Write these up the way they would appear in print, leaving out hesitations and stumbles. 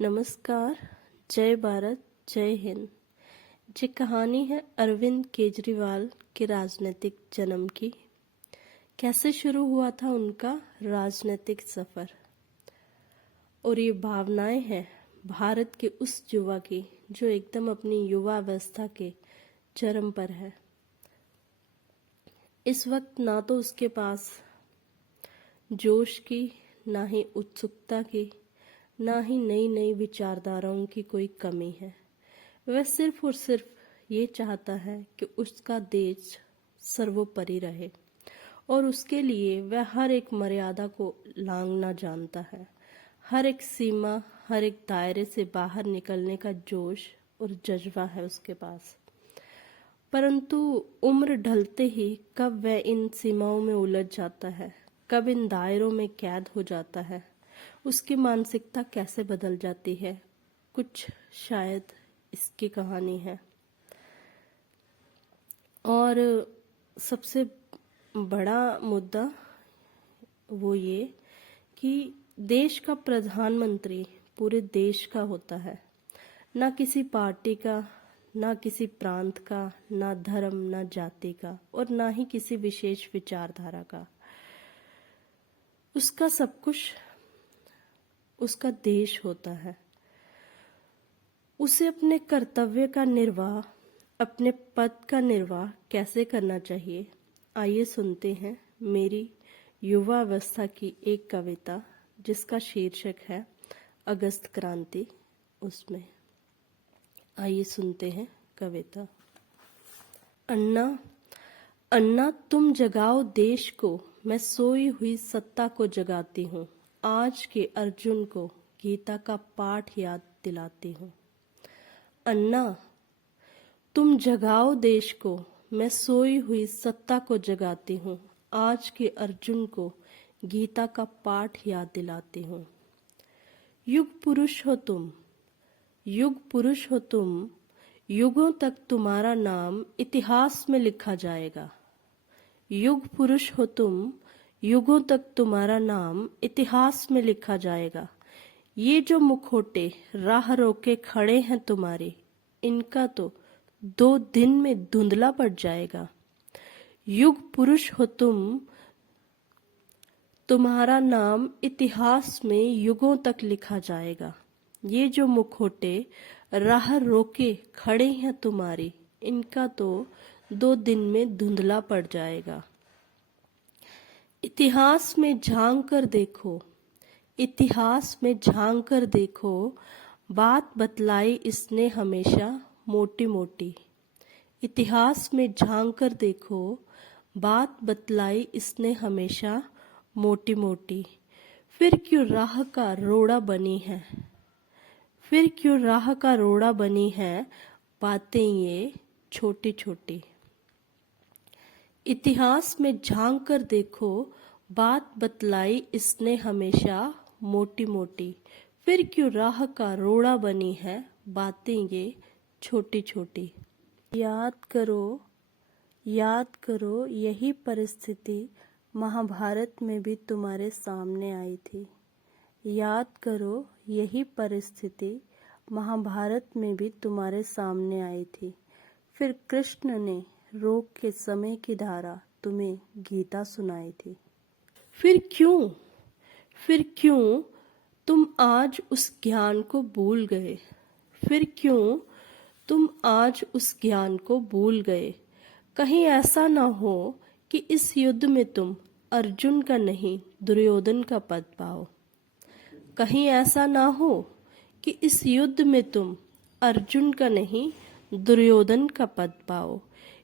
नमस्कार, जय भारत, जय हिंद। ये कहानी है अरविंद केजरीवाल के राजनीतिक जन्म की। कैसे शुरू हुआ था उनका राजनीतिक सफर, और ये भावनाएं हैं भारत के उस युवा की जो एकदम अपनी युवावस्था के चरम पर है। इस वक्त ना तो उसके पास जोश की, ना ही उत्सुकता की, ना ही नई नई विचारधाराओं की कोई कमी है। वह सिर्फ और सिर्फ ये चाहता है कि उसका देश सर्वोपरि रहे, और उसके लिए वह हर एक मर्यादा को लांघना जानता है। हर एक सीमा, हर एक दायरे से बाहर निकलने का जोश और जज्बा है उसके पास। परंतु उम्र ढलते ही कब वह इन सीमाओं में उलझ जाता है, कब इन दायरों में कैद हो जाता है, उसकी मानसिकता कैसे बदल जाती है, कुछ शायद इसकी कहानी है। और सबसे बड़ा मुद्दा वो ये कि देश का प्रधानमंत्री पूरे देश का होता है, ना किसी पार्टी का, ना किसी प्रांत का, ना धर्म, ना जाति का, और ना ही किसी विशेष विचारधारा का। उसका सब कुछ उसका देश होता है। उसे अपने कर्तव्य का निर्वाह, अपने पद का निर्वाह कैसे करना चाहिए, आइए सुनते हैं मेरी युवावस्था की एक कविता जिसका शीर्षक है अगस्त क्रांति। उसमें आइए सुनते हैं कविता। अन्ना, अन्ना तुम जगाओ देश को, मैं सोई हुई सत्ता को जगाती हूँ। आज के अर्जुन को गीता का पाठ याद दिलाती हूँ। अन्ना, तुम जगाओ देश को, मैं सोई हुई सत्ता को जगाती हूँ। आज के अर्जुन को गीता का पाठ याद दिलाती हूँ। युग पुरुष हो तुम, युग पुरुष हो तुम, युगों तक तुम्हारा नाम इतिहास में लिखा जाएगा। युग पुरुष हो तुम, युगों तक तुम्हारा नाम इतिहास में लिखा जाएगा। ये जो मुखौटे राह रोके खड़े हैं तुम्हारे, इनका तो 2 दिन में धुंधला पड़ जाएगा। युग पुरुष हो तुम, तुम्हारा नाम इतिहास में युगों तक लिखा जाएगा। ये जो मुखौटे राह रोके खड़े हैं तुम्हारे, इनका तो 2 दिन में धुंधला पड़ जाएगा। इतिहास में झांक कर देखो, इतिहास में झांक कर देखो, बात बतलाई इसने हमेशा मोटी मोटी। इतिहास में झांक कर देखो, बात बतलाई इसने हमेशा मोटी मोटी। फिर क्यों राह का रोड़ा बनी है, फिर क्यों राह का रोड़ा बनी है, बातें ये छोटी छोटी। इतिहास में झांक कर देखो, बात बतलाई इसने हमेशा मोटी मोटी। फिर क्यों राह का रोड़ा बनी है, बातें ये छोटी छोटी। याद करो, याद करो, यही परिस्थिति महाभारत में भी तुम्हारे सामने आई थी। याद करो, यही परिस्थिति महाभारत में भी तुम्हारे सामने आई थी। फिर कृष्ण ने रोक के समय की धारा तुम्हें गीता सुनाई थी। फिर क्यों तुम आज उस ज्ञान को भूल गए, फिर क्यों तुम आज उस ज्ञान को भूल गए। कहीं ऐसा ना हो कि इस युद्ध में तुम अर्जुन का नहीं दुर्योधन का पद पाओ। कहीं ऐसा ना हो कि इस युद्ध में तुम अर्जुन का नहीं दुर्योधन का पद पाओ।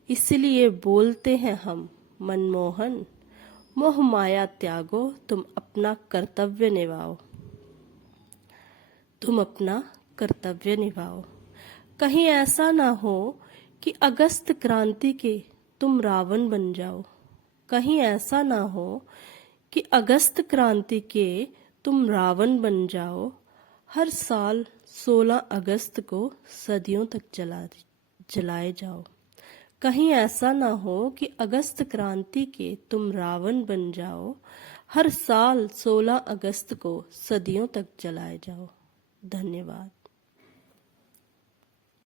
इसलिए बोलते हैं हम मनमोहन, मोह माया त्यागो, तुम अपना कर्तव्य निभाओ, तुम अपना कर्तव्य निभाओ। कहीं ऐसा ना हो कि अगस्त क्रांति के तुम रावण बन जाओ। कहीं ऐसा ना हो कि अगस्त क्रांति के तुम रावण बन जाओ। हर साल 16 अगस्त को सदियों तक जलाए जाओ। कहीं ऐसा ना हो कि अगस्त क्रांति के तुम रावण बन जाओ। हर साल 16 अगस्त को सदियों तक जलाए जाओ। धन्यवाद।